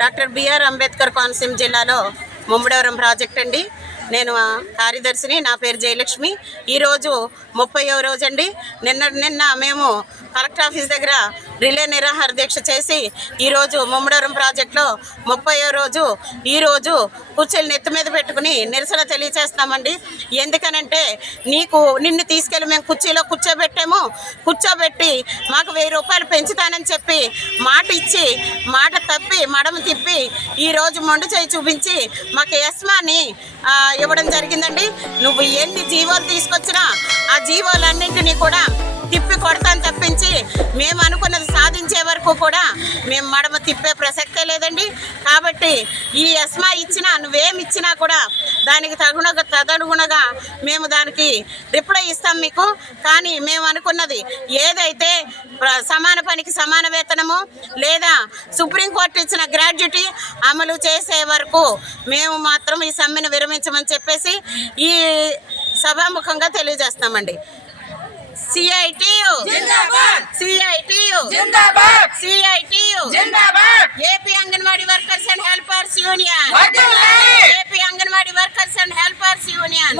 Doctor BR Ambedkar Konaseema జిల్లాలో Mummidivaram project అండి. నేను కార్యదర్శిని నా పేరు జయలక్ష్మి. ఈరోజు ముప్పైవ రోజు అండి నిన్న నిన్న మేము కలెక్టర్ ఆఫీస్ దగ్గర రిలే నిరాహార దీక్ష చేసి ఈరోజు ముమ్మడవరం ప్రాజెక్టులో ముప్పైవ రోజు ఈరోజు కుర్చీలు నెత్తి మీద పెట్టుకుని నిరసన తెలియచేస్తామండి. ఎందుకనంటే నీకు నిన్ను తీసుకెళ్ళి మేము కుర్చీలో కూర్చోబెట్టాము. కూర్చోబెట్టి మాకు వెయ్యి రూపాయలు పెంచుతానని చెప్పి మాట ఇచ్చి మాట తప్పి మడమ తిప్పి ఈరోజు మొండు చేయి చూపించి మాకు యస్మాని ఇవ్వడం జరిగిందండి. నువ్వు ఎన్ని జీవోలు తీసుకొచ్చినా ఆ జీవోలన్నింటినీ కూడా తిప్పి కొడతాను తప్పించి మేము అనుకున్న వరకు కూడా మేము మడమ తిప్పే ప్రసక్తే లేదండి. కాబట్టి ఈ ఎస్మా ఇచ్చినా నువ్వేమి ఇచ్చినా కూడా దానికి తగునగా తదనుగుణగా మేము దానికి రిప్లై ఇస్తాం మీకు. కానీ మేము అనుకున్నది ఏదైతే సమాన పనికి సమాన వేతనము లేదా సుప్రీంకోర్టు ఇచ్చిన గ్రాడ్యుటీ అమలు చేసే వరకు మేము మాత్రం ఈ సమ్మెను విరమించమని చెప్పేసి ఈ సభాముఖంగా తెలియజేస్తామండి. CITU. CITU. CITU Zindabad! AP anganwadi workers and helpers union! AP anganwadi workers and helpers union.